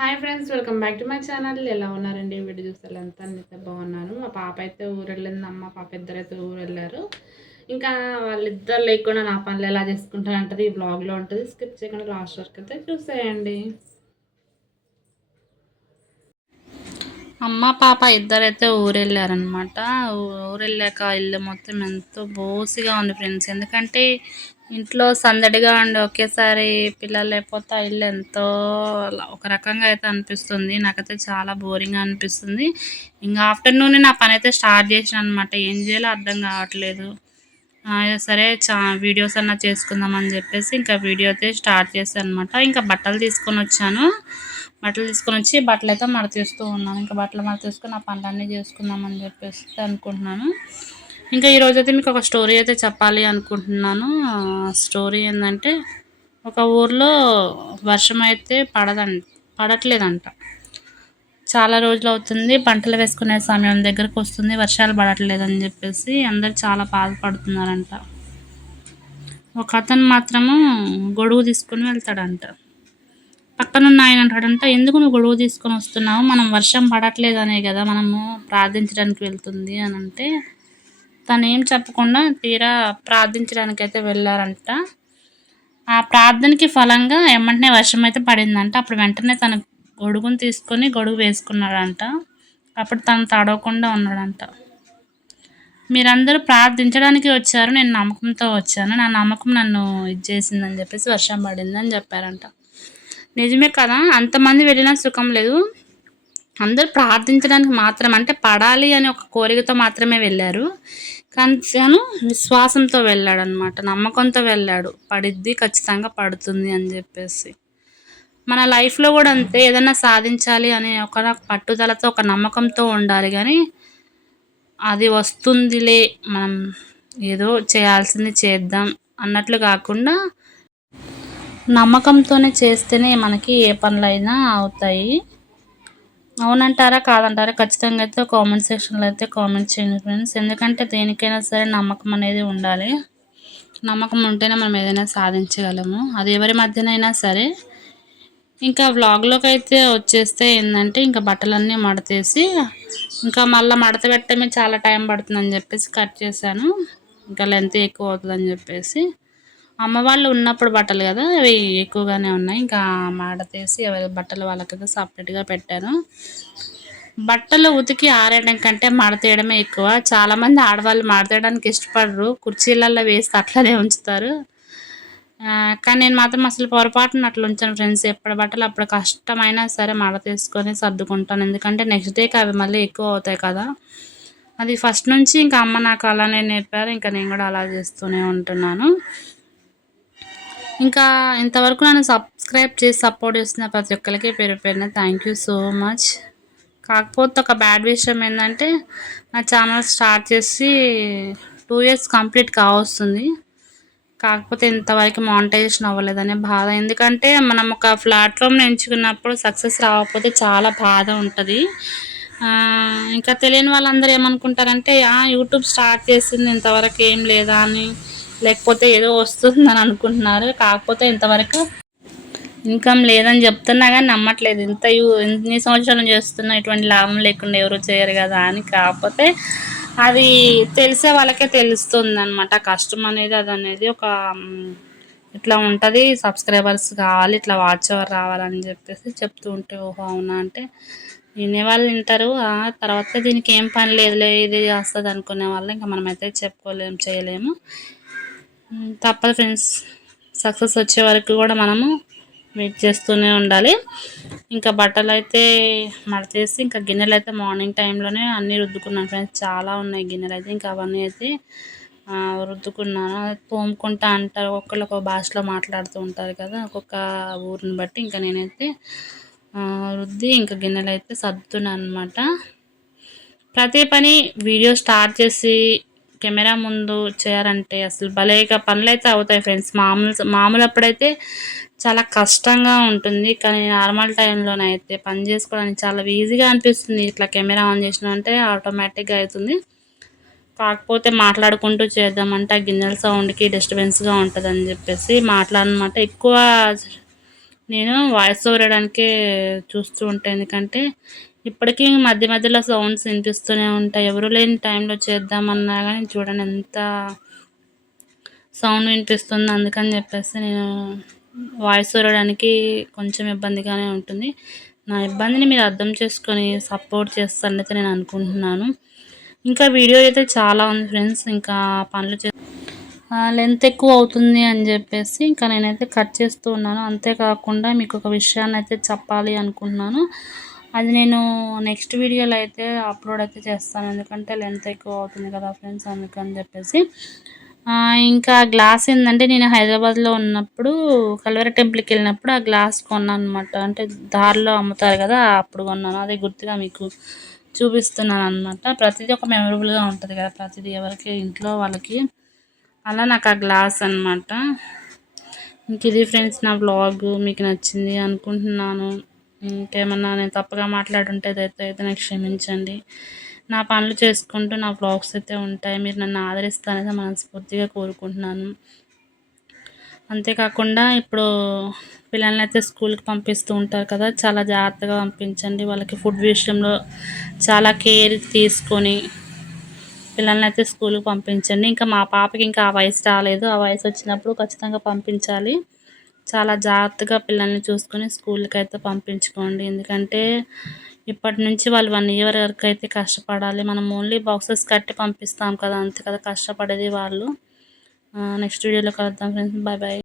Hi friends welcome back to my channel. ఎలా ఉన్నారండి? Video చూస్తారు అంతా అయితే బాగున్నాను మా పాప అయితే ఊరెళ్ళింది అమ్మ పాప ఇద్దరు అయితే ఊరు వెళ్ళారు ఇంకా వాళ్ళిద్దరు లేకుండా నా పనులు ఎలా చేసుకుంటానంటది ఈ బ్లాగ్లో ఉంటుంది. స్కిప్ చేయకుండా లాస్ట్ వరకు అయితే చూసేయండి. అమ్మ పాప ఇద్దరైతే ఊరెళ్ళారనమాట ఊరెళ్ళాక ఇల్లు మొత్తం ఎంతో బోసిగా ఉంది ఫ్రెండ్స్. ఎందుకంటే ఇంట్లో సందడిగా ఉండి ఒకేసారి పిల్లలు లేకపోతే ఇల్లు ఎంతో ఒక రకంగా అయితే అనిపిస్తుంది. నాకైతే చాలా బోరింగ్గా అనిపిస్తుంది. ఇంకా ఆఫ్టర్నూన్ నా పని అయితే స్టార్ట్ చేసిన అనమాట ఏం చేయాలో అర్థం కావట్లేదు. సరే చా వీడియోస్ అన్నా చేసుకుందామని చెప్పేసి ఇంకా వీడియో అయితే స్టార్ట్ చేశాను అనమాట ఇంకా బట్టలు తీసుకొని వచ్చాను. బట్టలు తీసుకొని వచ్చి బట్టలు అయితే మడతీస్తూ ఉన్నాను. ఇంకా బట్టలు మడతీసుకొని నా పనులన్నీ చేసుకుందామని చెప్పేసి అనుకుంటున్నాను. ఇంకా ఈరోజు అయితే మీకు ఒక స్టోరీ అయితే చెప్పాలి అనుకుంటున్నాను. స్టోరీ ఏంటంటే ఒక ఊర్లో వర్షం అయితే పడదంట పడట్లేదంట. చాలా రోజులు అవుతుంది పంటలు వేసుకునే సమయం దగ్గరకు వస్తుంది వర్షాలు పడట్లేదని చెప్పేసి అందరు చాలా బాధపడుతున్నారంట. ఒక అతను మాత్రము గొడుగు తీసుకుని వెళ్తాడంట. పక్కనున్న ఆయన అంటాడంట ఎందుకు నువ్వు గొడుగు తీసుకొని వస్తున్నావు? మనం వర్షం పడట్లేదనే కదా మనము ప్రార్థించడానికి వెళ్తుంది అని అంటే తను ఏం చెప్పకుండా తీరా ప్రార్థించడానికి అయితే వెళ్ళారంట. ఆ ప్రార్థనకి ఫలంగా ఎమ్మంటనే వర్షం అయితే పడిందంట. అప్పుడు వెంటనే తన గొడుగును తీసుకొని గొడుగు వేసుకున్నాడంట. అప్పుడు తను తడవకుండా ఉన్నాడంట. మీరందరూ ప్రార్థించడానికి వచ్చారు నేను నమ్మకంతో వచ్చాను. నా నమ్మకం నన్ను ఇది చేసిందని చెప్పేసి వర్షం పడిందని చెప్పారంట. నిజమే కదా అంతమంది వెళ్ళినా సుఖం లేదు. అందరూ ప్రార్థించడానికి మాత్రం అంటే పడాలి అని ఒక కోరికతో మాత్రమే వెళ్ళారు. కానీ విశ్వాసంతో వెళ్ళాడు అనమాట నమ్మకంతో వెళ్ళాడు. పడిద్ది ఖచ్చితంగా పడుతుంది అని చెప్పేసి. మన లైఫ్లో కూడా అంతే. ఏదైనా సాధించాలి అనే ఒక పట్టుదలతో ఒక నమ్మకంతో ఉండాలి కానీ అది వస్తుందిలే. మనం ఏదో చేయాల్సింది చేద్దాం అన్నట్లు కాకుండా నమ్మకంతోనే చేస్తేనే మనకి ఏ పనులైనా అవుతాయి. అవునంటారా? కాదంటారా? ఖచ్చితంగా అయితే కామెంట్ సెక్షన్లో అయితే కామెంట్ చేయండి ఫ్రెండ్స్. ఎందుకంటే దేనికైనా సరే నమ్మకం అనేది ఉండాలి. నమ్మకం ఉంటేనే మనం ఏదైనా సాధించగలము. అది ఎవరి మధ్యనైనా సరే. ఇంకా వ్లాగ్లోకి అయితే వచ్చేస్తే ఏంటంటే ఇంకా బట్టలన్నీ మడతేసి ఇంకా మళ్ళీ మడత పెట్టడమే చాలా టైం పడుతుందని చెప్పేసి కట్ చేశాను. ఇంకా లెంత్ ఎక్కువ అవుతుందని చెప్పేసి. అమ్మ వాళ్ళు ఉన్నప్పుడు బట్టలు కదా అవి ఎక్కువగానే ఉన్నాయి. ఇంకా మాడతీసి ఎవరి బట్టలు వాళ్ళకైతే సపరేట్గా పెట్టాను. బట్టలు ఉతికి ఆరేయడం కంటే మడతేయడమే ఎక్కువ. చాలామంది ఆడవాళ్ళు మడతేయడానికి ఇష్టపడరు. కుర్చీలలో వేసి అట్లనే ఉంచుతారు. కానీ నేను మాత్రం అసలు పొరపాటున అట్లా ఉంచాను ఫ్రెండ్స్. ఎప్పటి బట్టలు అప్పుడు కష్టమైనా సరే మడతీసుకొని సర్దుకుంటాను. ఎందుకంటే నెక్స్ట్ డేకి అవి మళ్ళీ ఎక్కువ అవుతాయి కదా. అది ఫస్ట్ నుంచి ఇంకా అమ్మ నాకు అలానే నేర్పారు. ఇంకా నేను కూడా అలా చేస్తూనే ఉంటున్నాను. ఇంకా ఇంతవరకు నన్ను సబ్స్క్రైబ్ చేసి సపోర్ట్ చేస్తున్న ప్రతి ఒక్కరికి పేరు పేరున థ్యాంక్ యూ సో మచ్ కాకపోతే ఒక బ్యాడ్ విషయం ఏంటంటే నా ఛానల్ స్టార్ట్ చేసి టూ ఇయర్స్ కంప్లీట్ కావస్తుంది. కాకపోతే ఇంతవరకు మానిటైజేషన్ అవ్వలేదనే బాధ. ఎందుకంటే మనం ఒక ప్లాట్ఫామ్ ఎంచుకున్నప్పుడు సక్సెస్ రాకపోతే చాలా బాధ ఉంటుంది. ఇంకా తెలియని వాళ్ళందరూ ఏమనుకుంటారంటే యూట్యూబ్ స్టార్ట్ చేసింది ఇంతవరకు ఏం లేదా అని లేకపోతే ఏదో వస్తుందని అనుకుంటున్నారు. కాకపోతే ఇంతవరకు ఇన్కమ్ లేదని చెప్తున్నా కానీ నమ్మట్లేదు. ఇంత ఎన్ని సంవత్సరాలు చేస్తున్నా ఇటువంటి లాభం లేకుండా ఎవరు చేయరు కదా అని. కాకపోతే అది తెలిసే వాళ్ళకే తెలుస్తుంది అనమాట కష్టం అనేది అది అనేది ఒక ఇట్లా ఉంటుంది. సబ్స్క్రైబర్స్ కావాలి ఇట్లా వాచ్ అవర్ రావాలని చెప్పేసి చెప్తూ ఉంటే ఓహో అవునా అంటే వినేవాళ్ళు వింటారు. తర్వాత దీనికి ఏం పని లేదులే ఇది వస్తుంది అనుకునే వాళ్ళు. ఇంకా మనమైతే చెప్పుకోలేము చేయలేము. తప్పదు ఫ్రెండ్స్. సక్సెస్ వచ్చే వరకు కూడా మనము వెయిట్ చేస్తూనే ఉండాలి. ఇంకా బట్టలు అయితే మడతేసి ఇంకా గిన్నెలు అయితే మార్నింగ్ టైంలోనే అన్నీ రుద్దుకున్నాను ఫ్రెండ్స్. చాలా ఉన్నాయి గిన్నెలు అయితే ఇంకా అవన్నీ అయితే రుద్దుకున్నాను. తోముకుంటా అంటారు ఒక్కొక్కరు ఒక భాషలో మాట్లాడుతూ ఉంటారు కదా ఒక్కొక్క ఊరిని బట్టి. ఇంకా నేనైతే రుద్ది ఇంకా గిన్నెలు అయితే సర్దుతున్నాను అనమాట ప్రతి పని వీడియో స్టార్ట్ చేసి కెమెరా ముందు చేయాలంటే అసలు భలేగా పనులు అయితే అవుతాయి ఫ్రెండ్స్ మామూలు మామూలు అప్పుడైతే చాలా కష్టంగా ఉంటుంది. కానీ నార్మల్ టైంలోనైతే పని చేసుకోవడానికి చాలా ఈజీగా అనిపిస్తుంది. ఇట్లా కెమెరా ఆన్ చేసినామంటే ఆటోమేటిక్గా అవుతుంది. కాకపోతే మాట్లాడుకుంటూ చేద్దామంటే ఆ గిన్నెల సౌండ్కి డిస్టర్బెన్స్గా ఉంటుంది అని చెప్పేసి మాట్లాడనమాట. ఎక్కువ నేను వాయిస్ ఓవర్ వేయడానికే చూస్తూ ఉంటాను ఎందుకంటే ఇప్పటికీ మధ్య మధ్యలో సౌండ్స్ వినిపిస్తూనే ఉంటాయి. ఎవరు లేని టైంలో చేద్దామన్నా కానీ చూడండి ఎంత సౌండ్ వినిపిస్తుంది. అందుకని చెప్పేసి నేను వాయిస్ చూడడానికి కొంచెం ఇబ్బందిగానే ఉంటుంది. నా ఇబ్బందిని మీరు అర్థం చేసుకొని సపోర్ట్ చేస్తానైతే నేను అనుకుంటున్నాను. ఇంకా వీడియో అయితే చాలా ఉంది ఫ్రెండ్స్ ఇంకా పనులు చే లెంత్ ఎక్కువ అవుతుంది అని చెప్పేసి ఇంకా నేనైతే కట్ చేస్తూ ఉన్నాను. అంతేకాకుండా మీకు ఒక విషయాన్ని అయితే చెప్పాలి అనుకుంటున్నాను. అది నేను నెక్స్ట్ వీడియోలో అయితే అప్లోడ్ అయితే చేస్తాను. ఎందుకంటే లెంత్ ఎక్కువ అవుతుంది కదా ఫ్రెండ్స్ అందుకని చెప్పేసి. ఇంకా గ్లాస్ ఏంటంటే నేను హైదరాబాద్లో ఉన్నప్పుడు కల్వర టెంపుల్కి వెళ్ళినప్పుడు ఆ గ్లాస్ కొన్నాను అనమాట అంటే దారిలో అమ్ముతారు కదా అప్పుడు కొన్నాను. అదే గుర్తుగా మీకు చూపిస్తున్నాను అనమాట ప్రతిదీ ఒక మెమరబుల్గా ఉంటుంది కదా ప్రతిదీ ఎవరికి ఇంట్లో వాళ్ళకి. అలా నాకు ఆ గ్లాస్ అనమాట ఇంక ఇది ఫ్రెండ్స్ నా బ్లాగ్ మీకు నచ్చింది అనుకుంటున్నాను. ఇంకేమన్నా నేను తప్పుగా మాట్లాడుంటే అయితే అయితే నాకు క్షమించండి. నా పనులు చేసుకుంటూ నా బ్లాగ్స్ అయితే ఉంటాయి. మీరు నన్ను ఆదరిస్తారనేది మనస్ఫూర్తిగా కోరుకుంటున్నాను. అంతేకాకుండా ఇప్పుడు పిల్లల్ని అయితే స్కూల్కి పంపిస్తూ ఉంటారు కదా చాలా జాగ్రత్తగా పంపించండి. వాళ్ళకి ఫుడ్ విషయంలో చాలా కేర్ తీసుకొని పిల్లల్ని అయితే స్కూల్కి పంపించండి. ఇంకా మా పాపకి ఇంకా ఆ వయసు రాలేదు. ఆ వయసు వచ్చినప్పుడు ఖచ్చితంగా పంపించాలి. చాలా జాగ్రత్తగా పిల్లల్ని చూసుకొని స్కూల్కి అయితే పంపించుకోండి. ఎందుకంటే ఇప్పటి నుంచి వాళ్ళు వన్ ఇయర్ వరకు అయితే కష్టపడాలి. మనం ఓన్లీ బాక్సెస్ కట్టి పంపిస్తాం కదా అంతే కదా కష్టపడేది వాళ్ళు. నెక్స్ట్ వీడియోలో కలుద్దాం ఫ్రెండ్స్. Bye bye